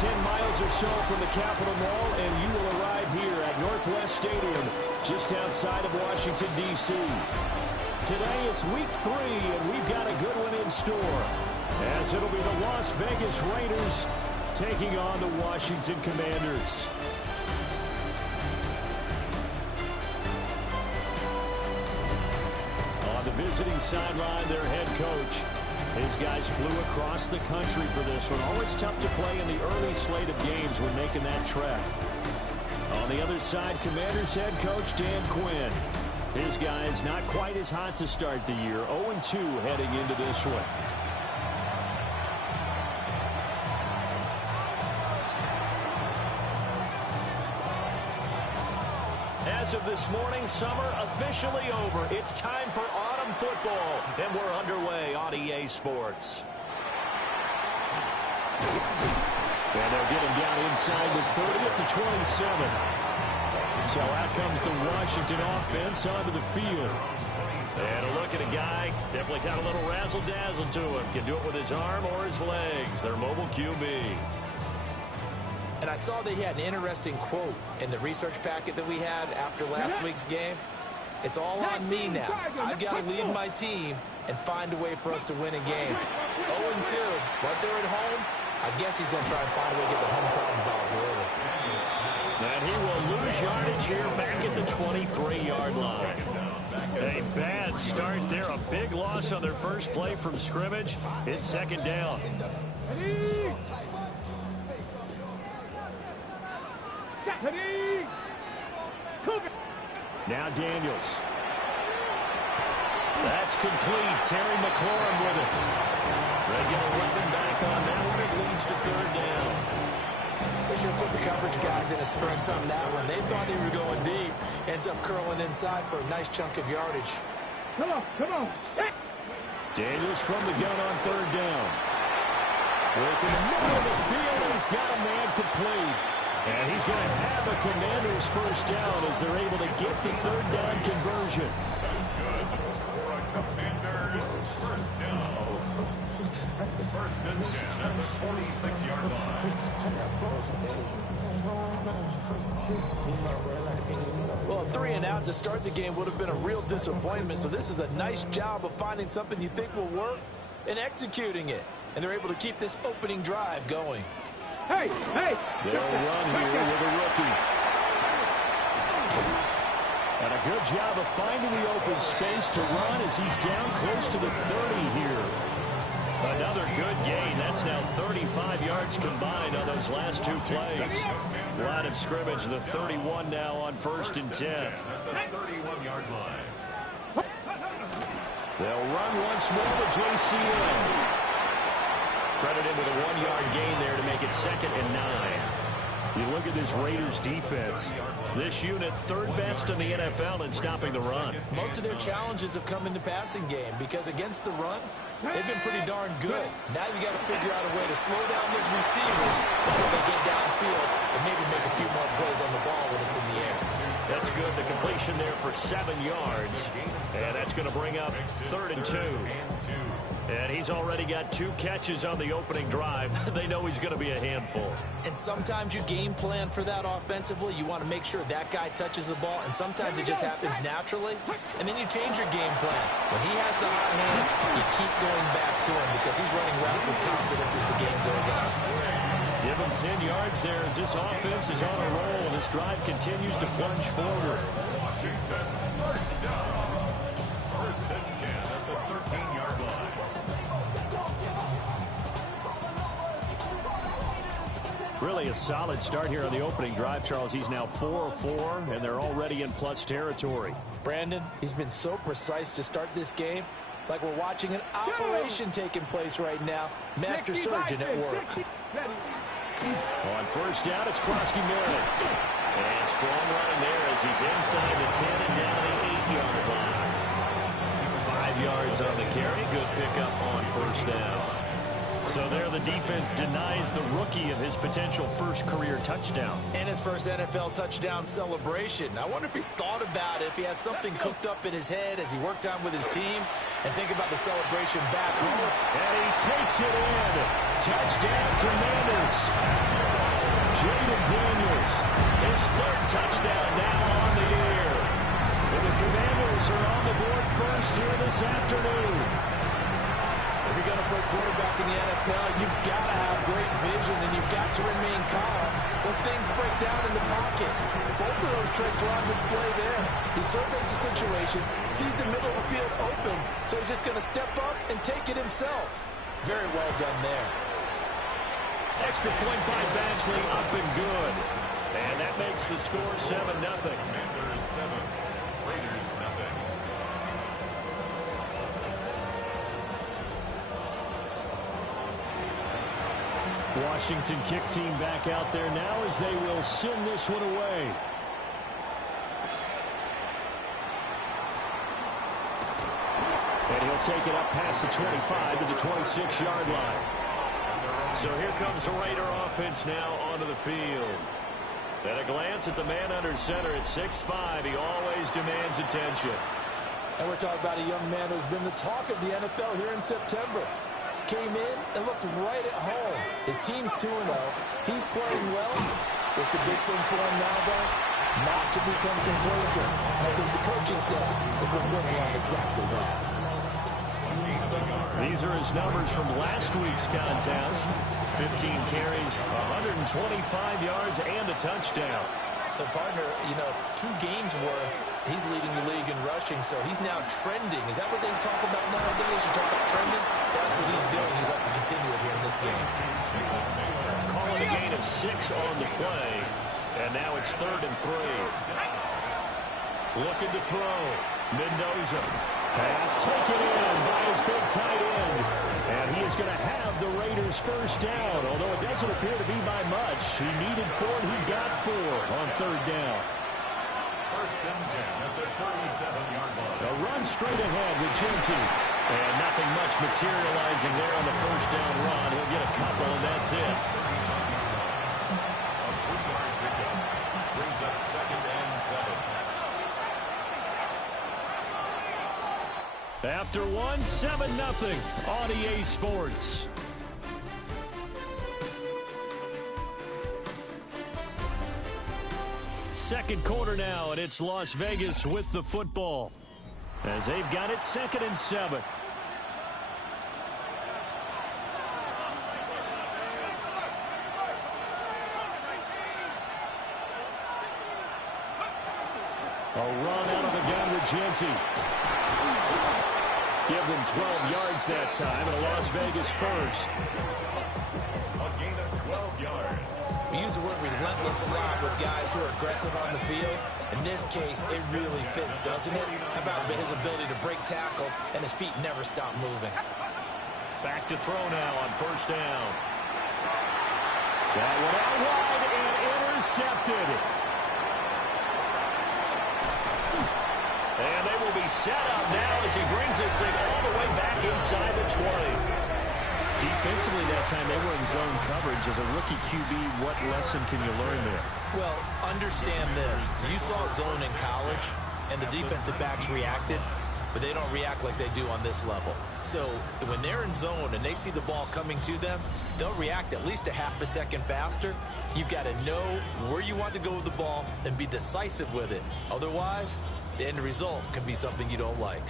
10 miles or so from the Capitol Mall, and you will arrive here at Northwest Stadium, just outside of Washington, D.C. Today, it's week 3, and we've got a good one in store, as it'll be the Las Vegas Raiders taking on the Washington Commanders. On the visiting sideline, their head coach. His guys flew across the country for this one. Always tough to play in the early slate of games when making that trek. On the other side, Commanders head coach Dan Quinn. His guys not quite as hot to start the year. 0-2 heading into this one. As of this morning, summer officially over. It's time for autumn football, and we're underway on EA Sports. And they'll get him down inside the 30 at the 27. So out comes the Washington offense onto the field. And a look at a guy, definitely got a little razzle-dazzle to him. Can do it with his arm or his legs. Their mobile QB. And I saw that he had an interesting quote in the research packet that we had after last week's game. It's all on me now. I've got to lead my team and find a way for us to win a game. 0-2, but they're at home. I guess he's going to try and find a way to get the home crowd involved early. And he will lose yardage here back at the 23-yard line. A bad start there. A big loss on their first play from scrimmage. It's second down. Now Daniels. That's complete. Terry McLaurin with it. Regular weapon back on that one. It leads to third down. They should have put the coverage guys in a stress on that one. They thought they were going deep. Ends up curling inside for a nice chunk of yardage. Come on. Daniels from the gun on third down. Working the middle of the field, and he's got a man complete. And he's going to have a Commanders first down as they're able to get the third down conversion. That's good for a Commanders first down. First and 10 at the 46-yard line. Well, a 3 and out to start the game would have been a real disappointment. So this is a nice job of finding something you think will work and executing it. And they're able to keep this opening drive going. Hey! They'll run here with a rookie. And a good job of finding the open space to run as he's down close to the 30 here. Another good gain. That's now 35 yards combined on those last two plays. Line of scrimmage, the 31 now on first and 10. 31-yard line. They'll run once more to JCN. Credited with a 1-yard gain there to make it second and 9. You look at this Raiders defense. This unit third best in the NFL in stopping the run. Most of their challenges have come in the passing game because against the run, they've been pretty darn good. Now you got to figure out a way to slow down those receivers before they get downfield and maybe make a few more plays on the ball when it's in the air. That's good. The completion there for 7 yards. And that's going to bring up third and 2. And he's already got 2 catches on the opening drive. They know he's going to be a handful. And sometimes you game plan for that offensively. You want to make sure that guy touches the ball, and sometimes it just happens naturally. And then you change your game plan. When he has the hot hand, you keep going back to him because he's running routes with confidence as the game goes on. Give him 10 yards there as this offense is on a roll. This drive continues to plunge forward. Washington first down. First and 10 at the 13-yard line. Really a solid start here on the opening drive, Charles. He's now 4 of 4, and they're already in plus territory. Brandon, he's been so precise to start this game, like we're watching an operation taking place right now. Master surgeon at work. On first down, it's Krosky-Merritt. And strong running there as he's inside the 10 and down the 8-yard line. 5 yards on the carry. Good pickup on first down. So there the defense denies the rookie of his potential first career touchdown. And his first NFL touchdown celebration. I wonder if he's thought about it, if he has something cooked up in his head as he worked on with his team, and think about the celebration back home. And he takes it in. Touchdown, Commanders. his third touchdown now on the year. And the Commanders are on the board first here this afternoon. If you're going to play quarterback in the NFL, you've got to have great vision, and you've got to remain calm when things break down in the pocket. Both of those traits are on display there. He surveys the situation, sees the middle of the field open, so he's just going to step up and take it himself. Very well done there. Extra point by Badgley, up and good. And that makes the score 7-0. Commanders 7, Raiders nothing. Washington kick team back out there now as they will send this one away. And he'll take it up past the 25 to the 26-yard line. So here comes the Raider offense now onto the field. At a glance at the man under center at 6'5", he always demands attention. And we're talking about a young man who's been the talk of the NFL here in September. Came in and looked right at home. His team's 2-0. He's playing well. What's the big thing for him now, though? Not to become complacent. I think the coaching staff has been working on exactly that. These are his numbers from last week's contest. 15 carries, 125 yards, and a touchdown. So, partner, you know, 2 games worth, he's leading the league in rushing, so he's now trending. Is that what they talk about nowadays? You talk about trending? That's what he's doing. He'd like to continue it here in this game. Calling a gain of 6 on the play, and now it's 3rd and 3. Looking to throw. Mendoza. Pass taken in by his big tight end. And he is going to have the Raiders first down, although it doesn't appear to be by much. He needed 4, and he got 4 on 3rd down. First and 10 at the 37-yard line. A run straight ahead with Genty. And nothing much materializing there on the first down run. He'll get a couple, and that's it. A 3-yard pickup brings up 2nd and 7. After 7-0 on EA Sports. Second quarter now, and it's Las Vegas with the football. As they've got it 2nd and 7. A run out of the gun with Genty. Give them 12 yards that time, and a Las Vegas first. A gain of 12 yards. We use the word relentless a lot with guys who are aggressive on the field. In this case, it really fits, doesn't it? How about his ability to break tackles, and his feet never stop moving. Back to throw now on first down. That one out wide and intercepted. And they will be set up now as he brings this thing all the way back inside the 20. Defensively that time, they were in zone coverage. As a rookie QB, what lesson can you learn there? Well, understand this. You saw zone in college, and the defensive backs reacted, but they don't react like they do on this level. So when they're in zone and they see the ball coming to them, they'll react at least a half a second faster. You've got to know where you want to go with the ball and be decisive with it. Otherwise, the end result can be something you don't like.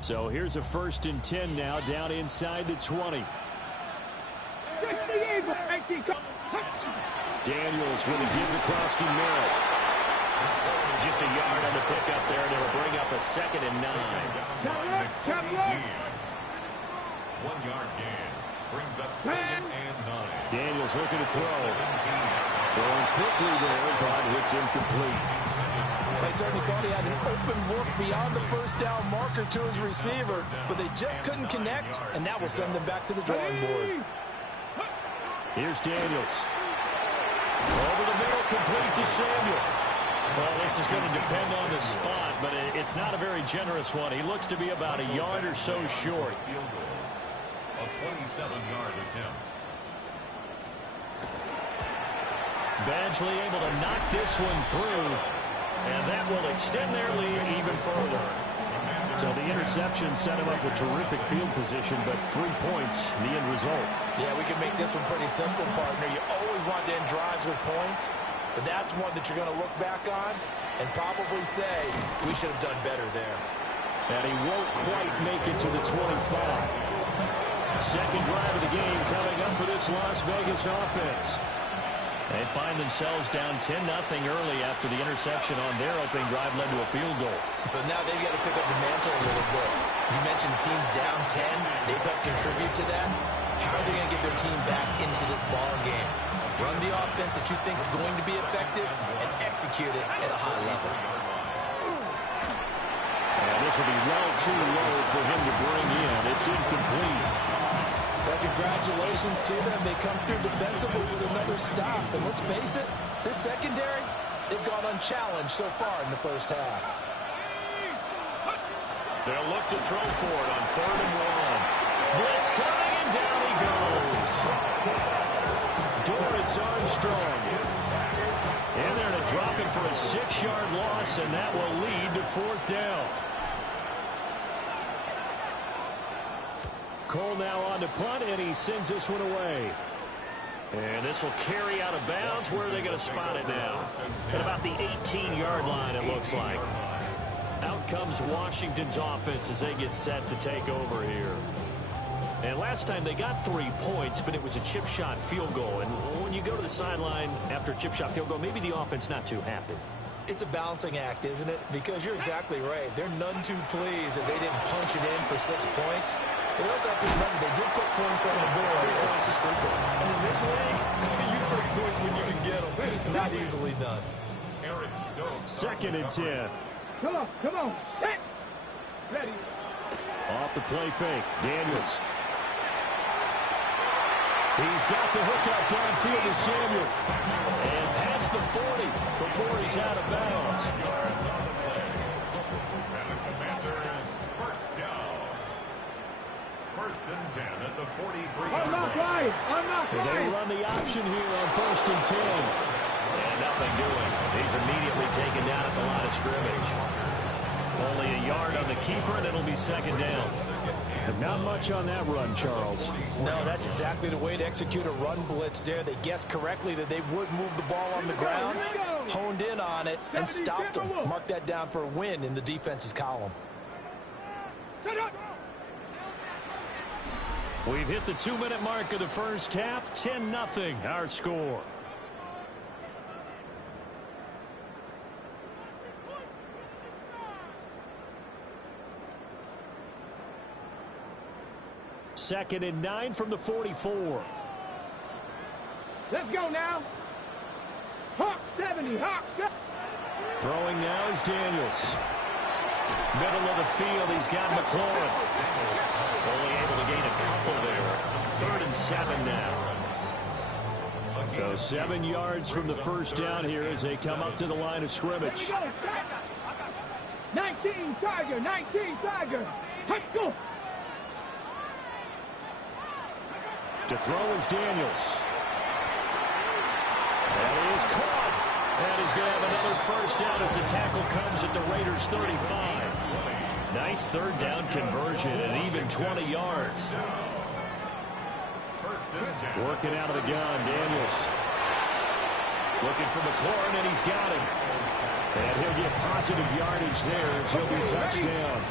So here's a 1st and 10 now, down inside the 20. Daniels with a give to Krosky Merritt. Just a yard on the pickup there, and it'll bring up a 2nd and 9. 1-yard gain brings up 2nd and 9. Daniels looking to throw. Throwing quickly there, but it's incomplete. They certainly thought he had an open look beyond the first down marker to his receiver, but they just couldn't connect, and that will send them back to the drawing board. Here's Daniels. Over the middle, complete to Samuel. Well, this is going to depend on the spot, but it's not a very generous one. He looks to be about a yard or so short. Field goal. A 27-yard attempt. Badgley able to knock this one through. And that will extend their lead even further. So the interception set him up with terrific field position, but 3 points, the end result. Yeah, we can make this one pretty simple, partner. You always want to end drives with points, but that's one that you're going to look back on and probably say, we should have done better there. And he won't quite make it to the 25. Second drive of the game coming up for this Las Vegas offense. They find themselves down 10-0 early after the interception on their opening drive led to a field goal. So now they've got to pick up the mantle a little bit. You mentioned the team's down 10. They've helped contribute to that. How are they going to get their team back into this ball game? Run the offense that you think is going to be effective and execute it at a high level. And this will be well too low for him to bring in. It's incomplete. Well, congratulations to them. They come through defensively with another stop. And let's face it, this secondary, they've gone unchallenged so far in the first half. They'll look to throw for it on 3rd and 1. Blitz coming, and down he goes. Dorrance Armstrong. And they're going to drop him for a 6-yard loss, and that will lead to 4th down. Cole now on to punt, and he sends this one away. And this will carry out of bounds. Where are they going to spot it now? At about the 18-yard line, it looks like. Out comes Washington's offense as they get set to take over here. And last time they got 3 points, but it was a chip shot field goal. And when you go to the sideline after a chip shot field goal, maybe the offense not too happy. It's a balancing act, isn't it? Because you're exactly right. They're none too pleased that they didn't punch it in for 6 points. But they also have to remember they did put points on the board. 3 points is 3 points. And in this league, you take points when you can get them. Not easily done. 2nd and 10. Come on, come on. Hey. Ready. Off the play fake. Daniels. He's got the hook out downfield to Samuel. And past the 40 before he's out of bounds. First and 10 at the 43. I'm not right. I'm not They right. run the option here on 1st and 10. And nothing doing. He's immediately taken down at the line of scrimmage. Only a yard on the keeper, and it'll be 2nd down. Not much on that run, Charles. No, that's exactly the way to execute a run blitz there. They guessed correctly that they would move the ball on the ground, honed in on it, and stopped them. Mark that down for a win in the defense's column. We've hit the 2-minute mark of the first half. 10-0, our score. Second and 9 from the 44. Let's go now. Hawk 70. Hawk 70. Throwing now is Daniels. Middle of the field, he's got McLaurin. Only able to gain a couple there. 3rd and 7 now. So 7 yards from the first down here as they come up to the line of scrimmage. 19 Tiger. 19 Tiger. Let's go. To throw is Daniels. And he is caught. And he's going to have another first down as the tackle comes at the Raiders' 35. Nice 3rd down conversion and even 20 yards. Working out of the gun, Daniels. Looking for McLaurin, and he's got him. And he'll get positive yardage there as he'll be touchdown.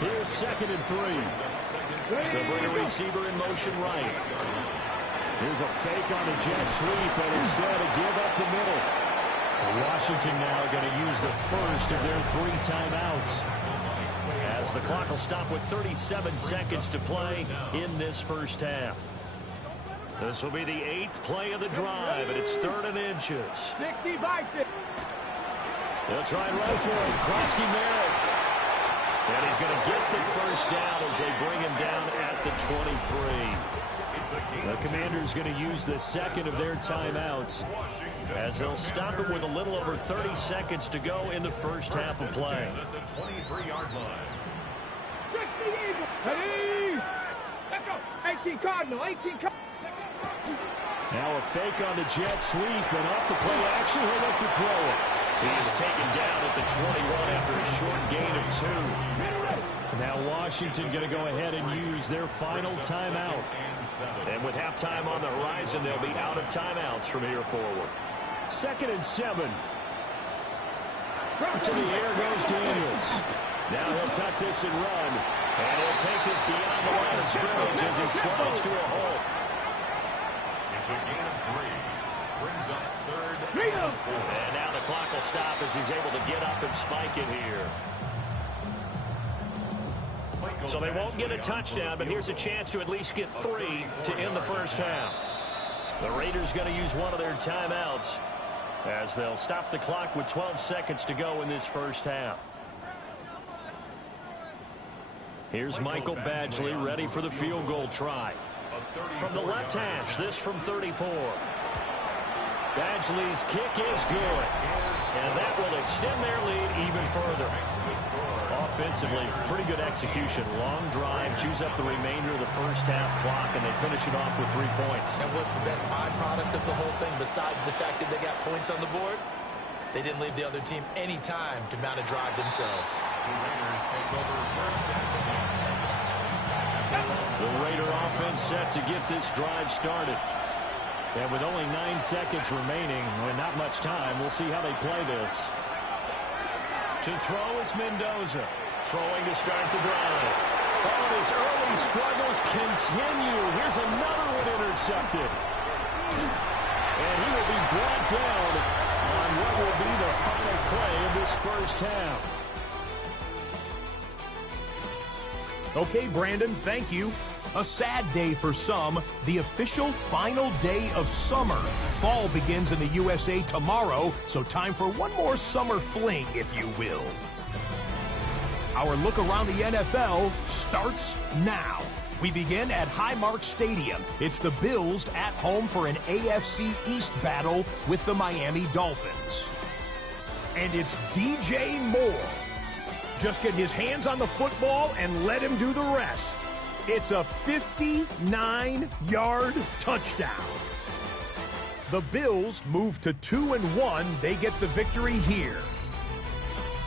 Here's 2nd and 3. They'll bring a receiver in motion right. Here's a fake on the jet sweep, but instead a give up the middle. Washington now going to use the first of their 3 timeouts. As the clock will stop with 37 seconds to play in this first half. This will be the 8th play of the drive, and it's 3rd and inches. 60 by 6. They'll try and run for it. Krosky Merritt. And he's going to get the first down as they bring him down at the 23. The Commanders going to use the 2nd of their timeouts as they'll stop it with a little over 30 seconds to go in the first half of play. 23-yard line. 18 Cardinal. 18 Cardinal. Now a fake on the jet sweep, and off the play action, he'll look to throw it. He is taken down at the 21 after a short gain of 2. Now Washington going to go ahead and use their final timeout. And with halftime on the horizon, they'll be out of timeouts from here forward. 2nd and 7. To the air goes Daniels. Now he'll tuck this and run. And he'll take this beyond the line of scrimmage as he slides to a hole. It's a gain of 3. Brings up 3rd. And now the clock will stop as he's able to get up and spike it here. So they won't get a touchdown, but here's a chance to at least get 3 to end the first half. The Raiders going to use one of their timeouts as they'll stop the clock with 12 seconds to go in this first half. Here's Michael Badgley ready for the field goal try. From the left hash, this from 34. Badgley's kick is good. And that will extend their lead even further. Offensively, pretty good execution. Long drive, chews up the remainder of the first half clock, and they finish it off with 3 points. And what's the best byproduct of the whole thing besides the fact that they got points on the board? They didn't leave the other team any time to mount a drive themselves. The Raider offense set to get this drive started. And with only 9 seconds remaining, and not much time, we'll see how they play this. To throw is Mendoza. Throwing to start the drive. Oh, and his early struggles continue. Here's another one intercepted. And he will be brought down on what will be the final play of this first half. Okay, Brandon, thank you. A sad day for some, the official final day of summer. Fall begins in the USA tomorrow, so time for one more summer fling, if you will. Our look around the NFL starts now. We begin at Highmark Stadium. It's the Bills at home for an AFC East battle with the Miami Dolphins. And it's DJ Moore. Just get his hands on the football and let him do the rest. It's a 59-yard touchdown. The Bills move to 2-1. They get the victory here.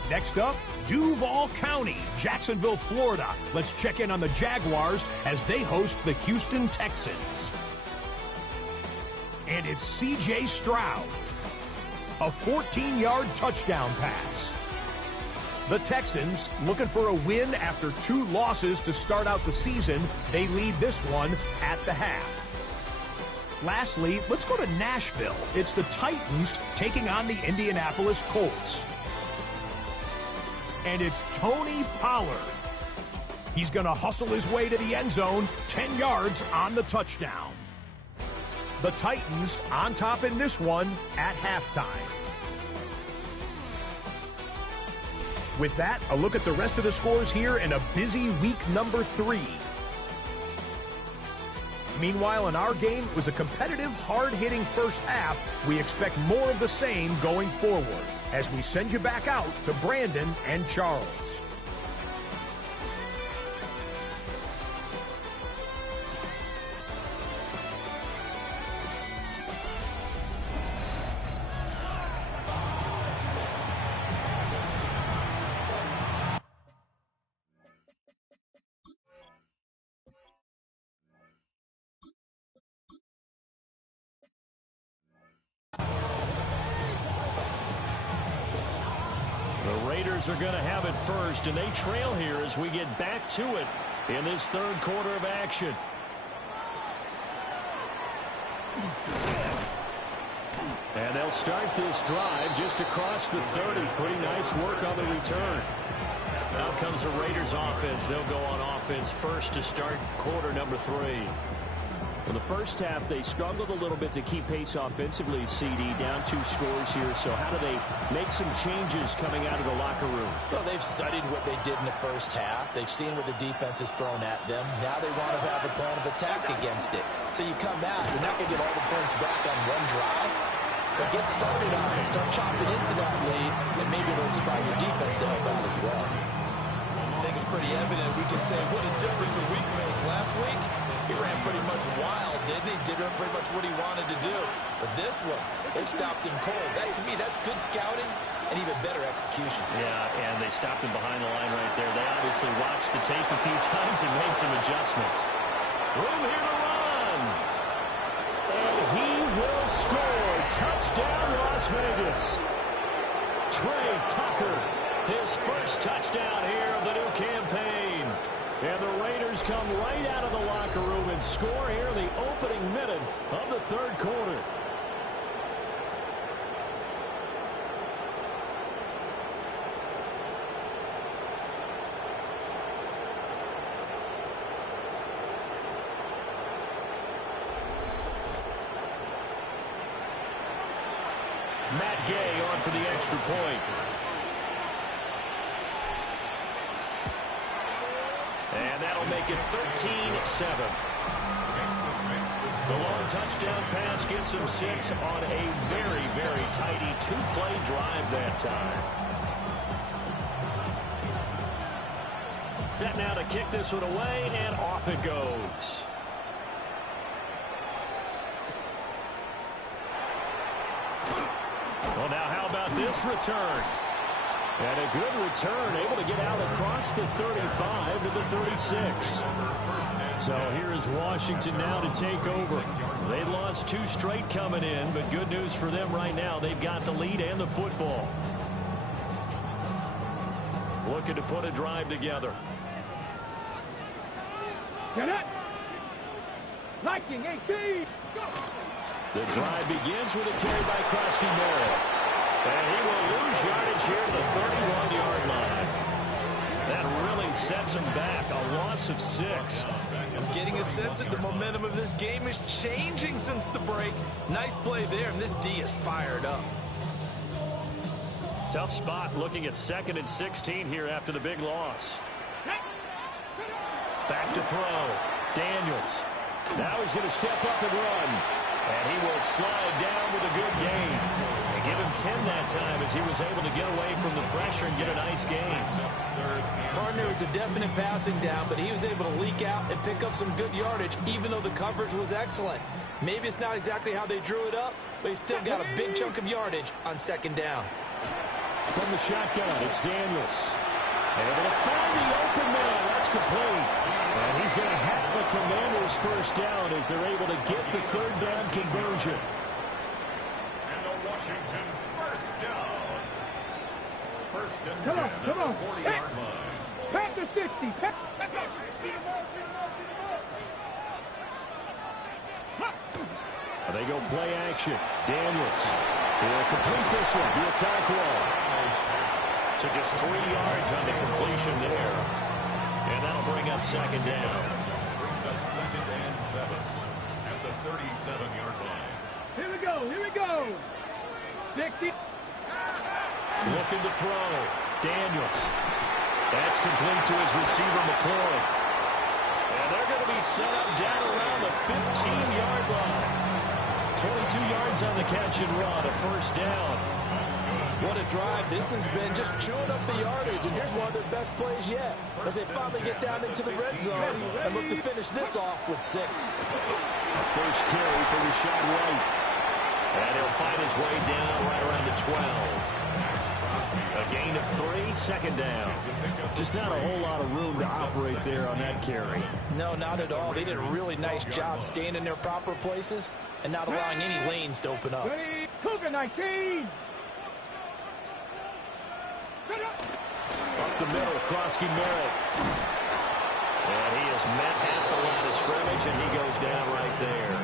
Next up, Duval County, Jacksonville, Florida. Let's check in on the Jaguars as they host the Houston Texans. And it's C.J. Stroud. A 14-yard touchdown pass. The Texans, looking for a win after 2 losses to start out the season. They lead this one at the half. Lastly, let's go to Nashville. It's the Titans taking on the Indianapolis Colts. And it's Tony Pollard. He's going to hustle his way to the end zone, 10 yards on the touchdown. The Titans on top in this one at halftime. With that, a look at the rest of the scores here in a busy week number 3. Meanwhile, in our game, it was a competitive, hard-hitting first half. We expect more of the same going forward as we send you back out to Brandon and Charles. Are going to have it first, and they trail here as we get back to it in this third quarter of action. And they'll start this drive just across the 30. Pretty nice work on the return. Out comes the Raiders offense. They'll go on offense first to start quarter number 3. In the first half, they struggled a little bit to keep pace offensively, CD, down 2 scores here. So how do they make some changes coming out of the locker room? Well, they've studied what they did in the first half. They've seen what the defense has thrown at them. Now they want to have a plan of attack against it. So you come out, you're not going to get all the points back on one drive, but get started on it, start chopping into that lead, and maybe it'll inspire your defense to help out as well. I think it's pretty evident we can say what a difference a week makes. Last week, he ran pretty much wild, didn't he? Did pretty much what he wanted to do. But this one, They've stopped him cold. That, to me, that's good scouting and even better execution. Yeah, and they stopped him behind the line right there. They obviously watched the tape a few times and made some adjustments. Room here to run. And he will score. Touchdown, Las Vegas. Trey Tucker, his first touchdown here of the new campaign. And the Raiders come right out of the locker room and score here in the opening minute of the third quarter. Matt Gay on for the extra point. And that'll make it 13-7. The long touchdown pass gets him 6 on a very, very tidy two-play drive that time. Set now to kick this one away, and off it goes. Well, now how about this return? And a good return, able to get out across the 35 to the 36. So here is Washington now to take over. They lost 2 straight coming in, but good news for them right now. They've got the lead and the football. Looking to put a drive together. Get it. Liking 18. Go. The drive begins with a carry by Krosky-Merritt. And he will lose yardage here to the 31-yard line. That really sets him back. A loss of 6. I'm getting a sense that the momentum of this game is changing since the break. Nice play there, and this D is fired up. Tough spot looking at 2nd and 16 here after the big loss. Back to throw. Daniels. Now he's going to step up and run. And he will slide down with a good gain. And give him 10 that time as he was able to get away from the pressure and get a nice gain. Partner was a definite passing down, but he was able to leak out and pick up some good yardage, even though the coverage was excellent. Maybe it's not exactly how they drew it up, but he still got a big chunk of yardage on 2nd down. From the shotgun, it's Daniels. Able to find the open man. That's complete. And he's going to have the Commanders' first down as they're able to get the 3rd down conversion. And the Washington first down. 1st and 10 Come on, at come on. the 40-yard line. Pack the 60. Pack. They go play action. Daniels will complete this one. Biakakwal. So just 3 yards on the completion there. And that'll bring up 2nd down. Brings up 2nd and 7 at the 37-yard line. Here we go. Here we go. 60. Looking to throw. Daniels. That's complete to his receiver, McCoy. And they're going to be set up down around the 15-yard line. 22 yards on the catch and run, a 1st down. What a drive. This has been just chewing up the yardage, and here's one of their best plays yet as they finally get down into the red zone and look to finish this off with 6. A first carry for Rashad White. And he'll find his way down right around the 12. A gain of 3, 2nd down. Just not a whole lot of room to operate there on that carry. No, not at all. They did a really nice job staying in their proper places and not allowing any lanes to open up. Cougar 19. Up the middle, Krosky-Merritt. And he is met at the line of scrimmage, and he goes down right there.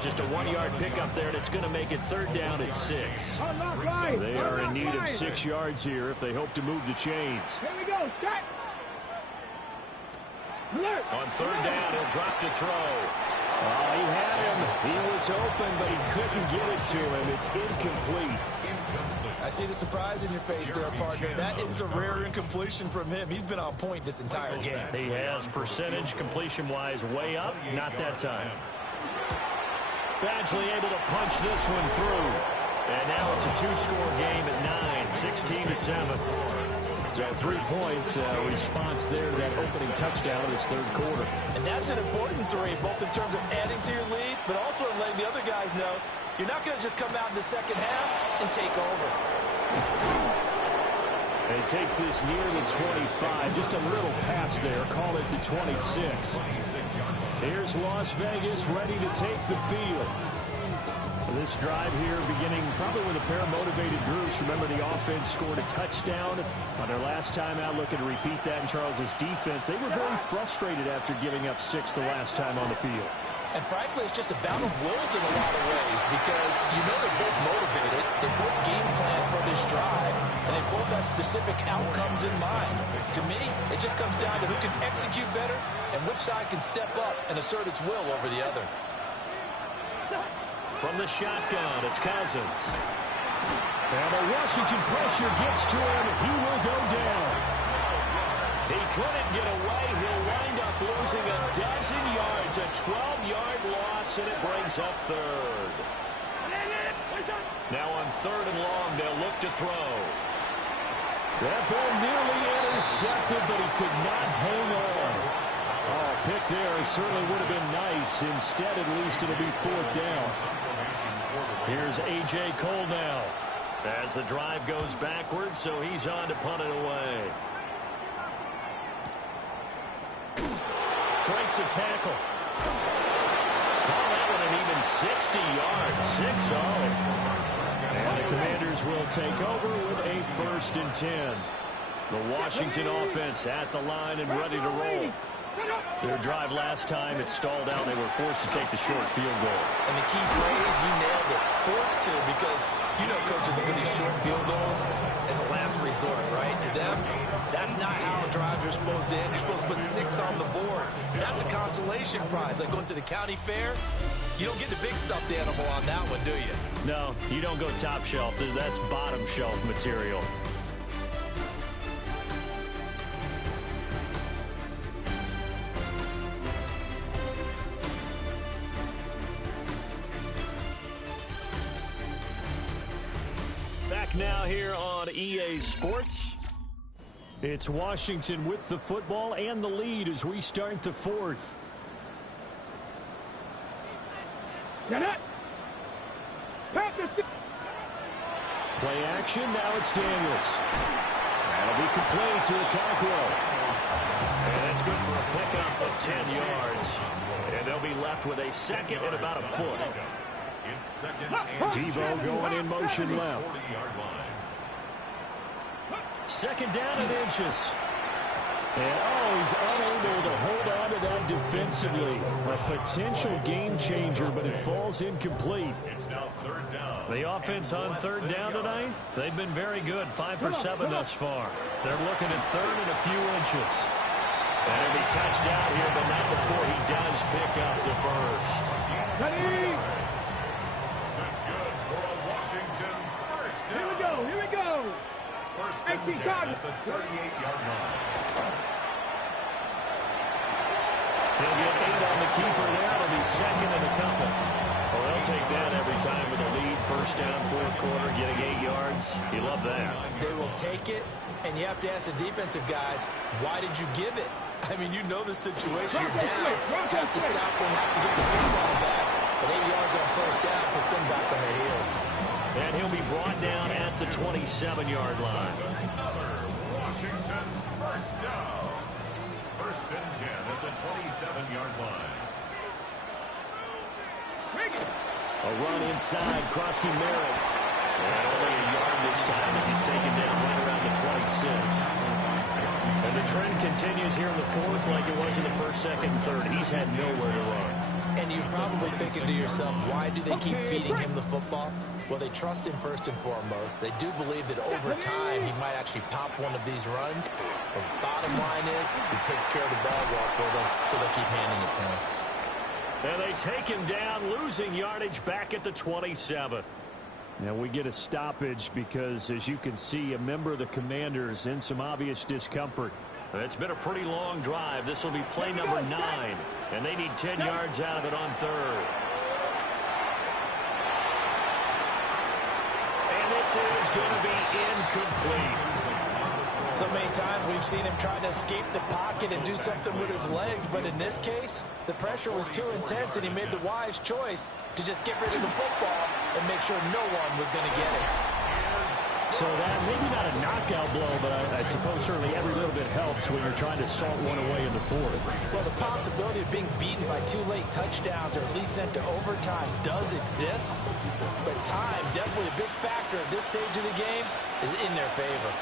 Just a 1-yard pickup there, and it's going to make it 3rd down at 6. They are in need of 6 yards here if they hope to move the chains. Here we go. Set. Alert. On 3rd down, he'll drop to throw. He had him. He was open, but he couldn't get it to him. It's incomplete. I see the surprise in your face there, partner. That is a rare incompletion from him. He's been on point this entire game. He has percentage completion-wise way up. Not that time. Badgley able to punch this one through. And now it's a 2-score game at 9, 16-7. So 3 points response there to that opening touchdown in this 3rd quarter. And that's an important 3, both in terms of adding to your lead, but also in letting the other guys know You're not going to just come out in the second half and take over. And he takes this near the 25. Just a little pass there. Call it the 26. Here's Las Vegas ready to take the field. This drive here beginning probably with a pair of motivated groups. Remember, the offense scored a touchdown on their last time out, looking to repeat that in Charles's defense. They were very frustrated after giving up 6 the last time on the field. And frankly, it's just a battle of wills in a lot of ways because you know they're both motivated, they both game plan for this drive, and they both have specific outcomes in mind. To me, it just comes down to who can execute better and which side can step up and assert its will over the other. From the shotgun, it's Cousins. And the Washington pressure gets to him. He will go down. He couldn't get away. He'll wind up losing a dozen yards, a 12-yard loss, and it brings up third. Now on 3rd and long, they'll look to throw. That ball nearly intercepted, but he could not hang on. Oh, pick there certainly would have been nice. Instead, at least it'll be 4th down. Here's A.J. Cole now as the drive goes backwards, so he's on to punt it away. Breaks a tackle. Call that one an even 60 yards, 6-0. And the Commanders will take over with a 1st and 10. The Washington offense at the line and ready to roll. Their drive last time, it stalled out. They were forced to take the short field goal. And the key phrase, you nailed it, forced to, because you know coaches look at these short field goals as a last resort, right? To them, that's not how drives are supposed to end. You're supposed to put 6 on the board. That's a consolation prize. Like going to the county fair, you don't get the big stuffed animal on that one, do you? No, you don't go top shelf. That's bottom shelf material. Now here on EA Sports. It's Washington with the football and the lead as we start the 4th. Play action, now it's Daniels. That'll be complete to Okonkwo. And that's good for a pickup of 10 yards. And they'll be left with a 2nd and about a foot. Devo going in motion left. 2nd down and inches. And, he's unable to hold on to that defensively. A potential game changer, but it falls incomplete. The offense on 3rd down tonight, they've been very good. 5 for 7 thus far. They're looking at 3rd and a few inches. And he'll be touched out here, but not before he does pick up the 1st. Ready? That's good for a Washington 1st down. Here we go. 1st and 10 at the 38-yard line. He'll get 8 on the keeper there. It'll be 2nd and a couple. Well, they'll take that every time with a lead. 1st down, 4th quarter, getting 8 yards. You love that. They will take it, and you have to ask the defensive guys, why did you give it? I mean, you know the situation. You're down. Have to stop them, have to get the football back. But 8 yards on 1st down puts them back on their heels. And he'll be brought down at the 27-yard line. Another Washington 1st down. 1st and 10 at the 27-yard line. A run inside, Krosky Merritt. And only a yard this time as he's taken down right around the 26. And the trend continues here in the 4th like it was in the 1st, 2nd, and 3rd. He's had nowhere to run. And you're probably thinking to yourself, why do they keep feeding him the football? Well, they trust him first and foremost. They do believe that over time he might actually pop one of these runs. The bottom line is he takes care of the ball well for them, so they'll keep handing it to him. And they take him down, losing yardage back at the 27. Now we get a stoppage because, as you can see, a member of the Commanders in some obvious discomfort. It's been a pretty long drive. This will be play number 9, and they need 10 yards out of it on 3rd. And this is going to be incomplete. So many times we've seen him trying to escape the pocket and do something with his legs, but in this case, the pressure was too intense, and he made the wise choice to just get rid of the football and make sure no one was going to get it. So that, maybe not a knockout blow, but I suppose certainly every little bit helps when you're trying to salt one away in the fourth. Well, the possibility of being beaten by 2 late touchdowns or at least sent to overtime does exist, but time, definitely a big factor at this stage of the game, is in their favor.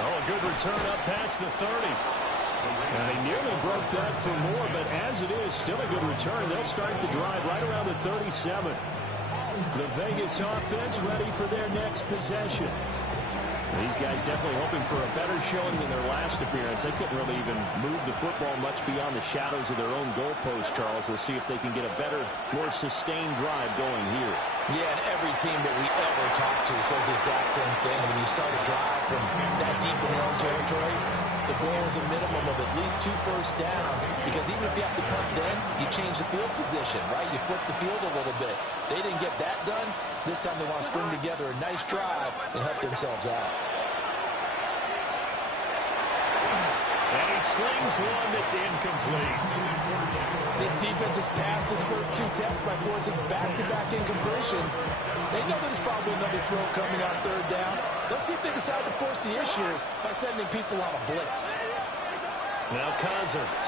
Oh, a good return up past the 30. And they nearly broke that for more, but as it is, still a good return. They'll start the drive right around the 37. The Vegas offense ready for their next possession. These guys definitely hoping for a better showing than their last appearance. They couldn't really even move the football much beyond the shadows of their own goalpost, Charles. We'll see if they can get a better, more sustained drive going here. Yeah, and every team that we ever talk to says the exact same thing. When you start a drive from that deep in your own territory, the goal is a minimum of at least 2 first downs, because even if you have to punt then, you change the field position, right? You flip the field a little bit. They didn't get that done. This time they want to string together a nice drive and help themselves out. And he slings one that's incomplete. This defense has passed its first 2 tests by forcing back-to-back incompletions. They know there's probably another throw coming on 3rd down. Let's see if they decide to force the issue by sending people on a blitz. Now Cousins.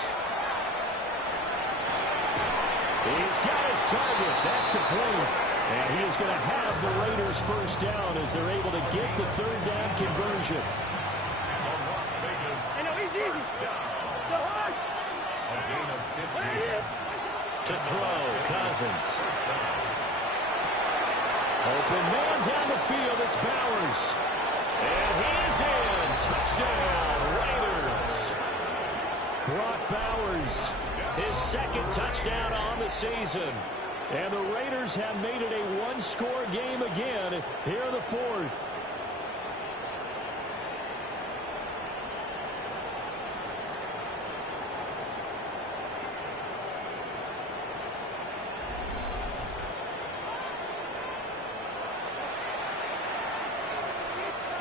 He's got his target. That's complete. And he is going to have the Raiders first down as they're able to get the 3rd down conversion. To throw, Cousins. Open man down the field, it's Bowers. And he is in. Touchdown, Raiders. Brock Bowers, his 2nd touchdown on the season. And the Raiders have made it a 1-score game again here in the 4th.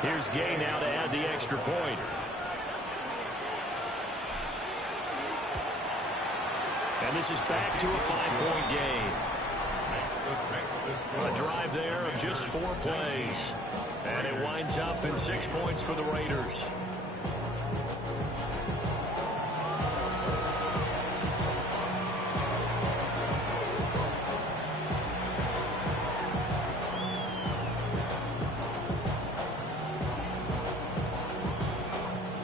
Here's Gay now to add the extra point. And this is back to a 5-point game. A drive there of just 4 plays. And it winds up in 6 points for the Raiders.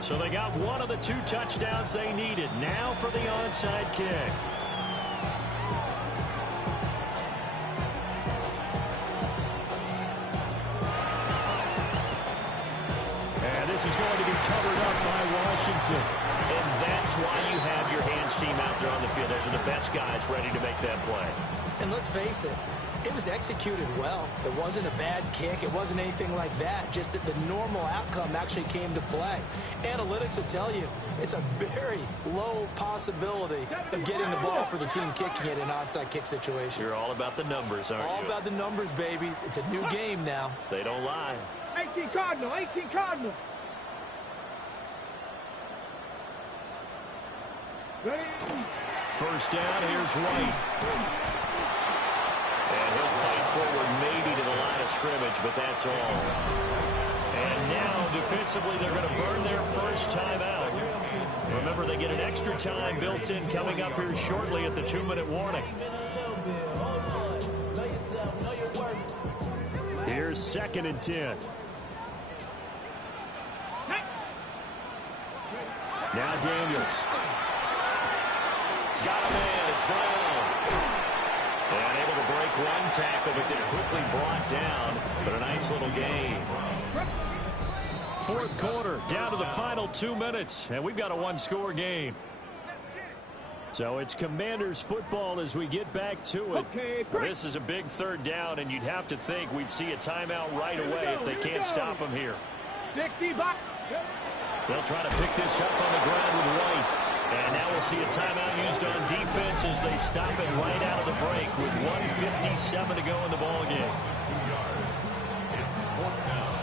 So they got one of the 2 touchdowns they needed. Now for the onside kick. And this is going to be covered up by Washington. And that's why you have your hands team out there on the field. Those are the best guys ready to make that play. And let's face it, it was executed well. It wasn't a bad kick. It wasn't anything like that. Just that the normal outcome actually came to play. Analytics will tell you it's a very low possibility of getting the ball for the team kicking it in an onside kick situation. You're all about the numbers, aren't you? All about the numbers, baby. It's a new game now. They don't lie. 18 Cardinal, 18 Cardinal. Ready? First down, here's White. And he'll fight forward maybe to the line of scrimmage, but that's all. And now, defensively, they're going to burn their first timeout. Remember, they get an extra time built in coming up here shortly at the 2-minute warning. Here's 2nd and 10. Now Daniels. Got a man, it's Brown. And able to break one tackle, but then quickly brought down. But a nice little game. 4th quarter, down to the final 2 minutes. And we've got a 1-score game. So it's Commanders football as we get back to it. This is a big 3rd down, and you'd have to think we'd see a timeout right away if they can't stop them here. 60 bucks. They'll try to pick this up on the ground with White. And now we'll see a timeout used on defense as they stop it right out of the break with 1:57 to go in the ballgame. It's 4th down.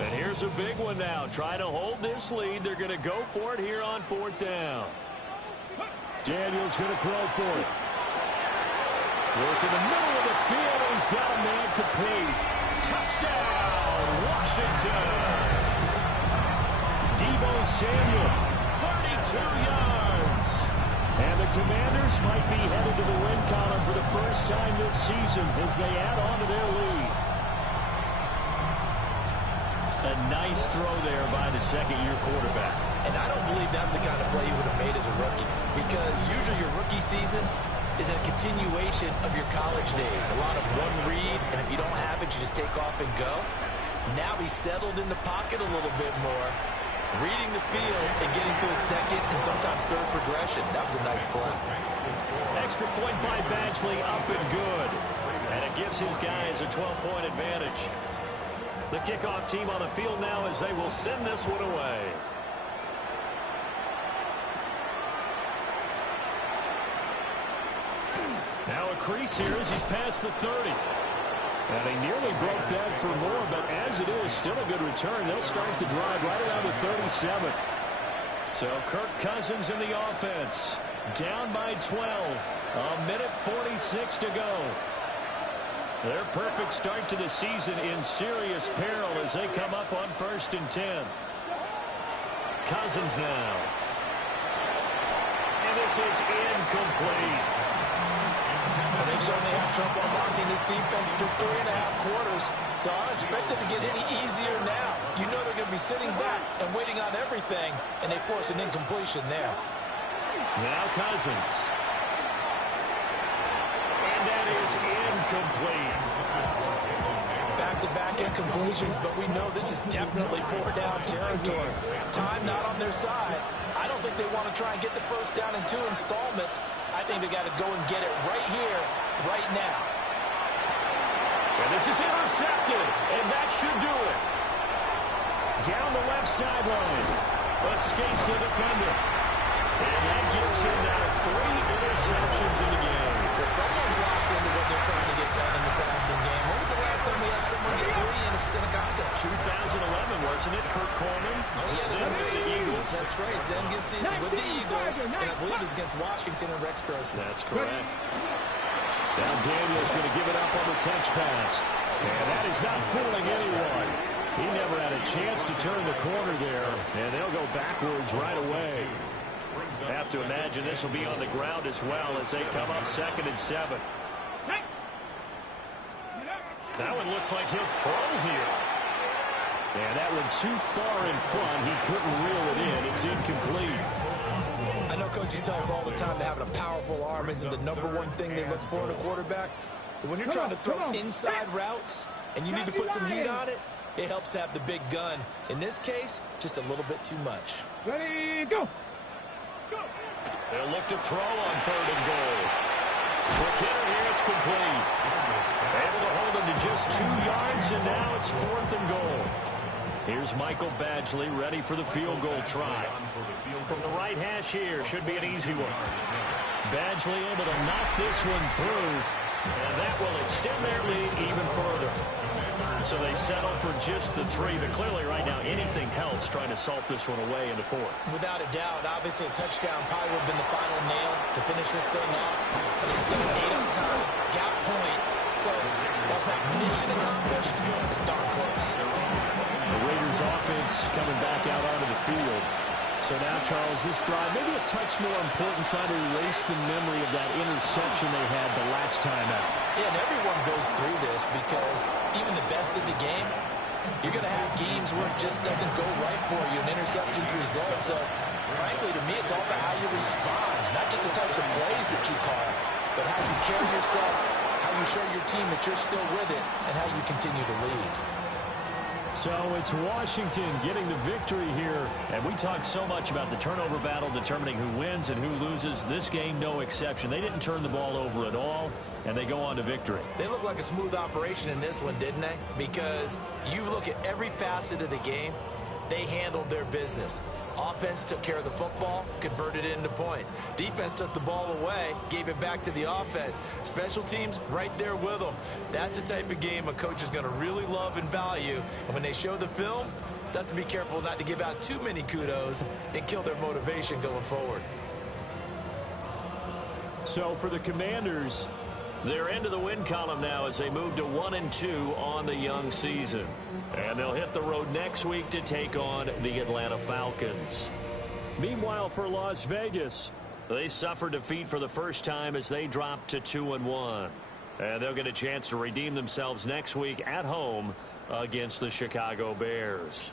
And here's a big one now. Trying to hold this lead. They're going to go for it here on 4th down. Daniels going to throw for it. Work in the middle of the field. He's got a man complete. Touchdown, Washington. Deebo Samuel, 32 yards. And the Commanders might be headed to the win column for the first time this season as they add on to their lead. A nice throw there by the second-year quarterback. And I don't believe that's the kind of play you would have made as a rookie, because usually your rookie season is a continuation of your college days. A lot of one read, and if you don't have it, you just take off and go. Now he's settled in the pocket a little bit more, reading the field and getting to a second and sometimes third progression. That was a nice play. Extra point by Badgley, up and good. And it gives his guys a 12-point advantage. The kickoff team on the field now as they will send this one away. Now a crease here as he's past the 30. And he nearly broke that for more, but as it is, still a good return. They'll start the drive right around the 37. So Kirk Cousins in the offense. Down by 12. A minute 46 to go. Their perfect start to the season in serious peril as they come up on 1st and 10. Cousins now. And this is incomplete. Well, they've certainly had trouble unlocking this defense through 3.5 quarters, so I don't expect it to get any easier now. You know they're going to be sitting back and waiting on everything, and they force an incompletion there. Now Cousins. And that is incomplete. Back-to-back incompletions, but we know this is definitely 4-down territory. Time not on their side. I don't think they want to try and get the first down in 2 installments. I think they got to go and get it right here, right now. And this is intercepted, and that should do it. Down the left sideline. Escapes the defender. And that gives him now 3 interceptions in the game. Well, someone's locked into what they're trying to get done in the passing game. When was the last time we had someone get 3 in a contest? 2011, wasn't it? Kurt Coleman. Oh, yeah, Then with the Eagles. That's right. Then gets in with the Eagles, and I believe it's against Washington and Rex Grossman. That's correct. Now Daniels going to give it up on the touch pass. And that is not fooling anyone. He never had a chance to turn the corner there, and they'll go backwards right away. Have to imagine this will be on the ground as well as they come up 2nd and 7. That one looks like he'll throw here. And that one too far in front. He couldn't reel it in. It's incomplete. I know coaches tell us all the time that having a powerful arm isn't the #1 thing they look for in a quarterback. But when you're trying to throw inside routes and you need to put some heat on it, it helps have the big gun. In this case, just a little bit too much. Ready, go. They'll look to throw on 3rd and goal. Quick hitter here, it's complete. Able to hold him to just 2 yards, and now it's 4th and goal. Here's Michael Badgley ready for the field goal try. From the right hash here, should be an easy one. Badgley able to knock this one through, and that will extend their lead even further. So they settle for just the 3, but clearly right now anything helps trying to salt this one away into 4. Without a doubt, obviously a touchdown probably would have been the final nail to finish this thing off. But it's still 8 on time, got points. So while it's not mission accomplished, it's darn close. The Raiders offense coming back out onto the field. So now, Charles, this drive maybe a touch more important, trying to erase the memory of that interception they had the last time out. Yeah, and everyone goes through this because even the best in the game, you're going to have games where it just doesn't go right for you, and interceptions result. So, frankly, to me, it's all about how you respond, not just the types of plays that you call, but how you carry yourself, how you show your team that you're still with it, and how you continue to lead. So it's Washington getting the victory here. And we talked so much about the turnover battle determining who wins and who loses. This game, no exception. They didn't turn the ball over at all, and they go on to victory. They look like a smooth operation in this one, didn't they? Because you look at every facet of the game, they handled their business. Offense took care of the football, converted it into points. Defense took the ball away, gave it back to the offense. Special teams right there with them. That's the type of game a coach is going to really love and value. And when they show the film, They'll have to be careful not to give out too many kudos and kill their motivation going forward. So for the Commanders, they're into the win column now as they move to 1-2 on the young season. And they'll hit the road next week to take on the Atlanta Falcons. Meanwhile, for Las Vegas, they suffered defeat for the first time as they dropped to 2-1. And they'll get a chance to redeem themselves next week at home against the Chicago Bears.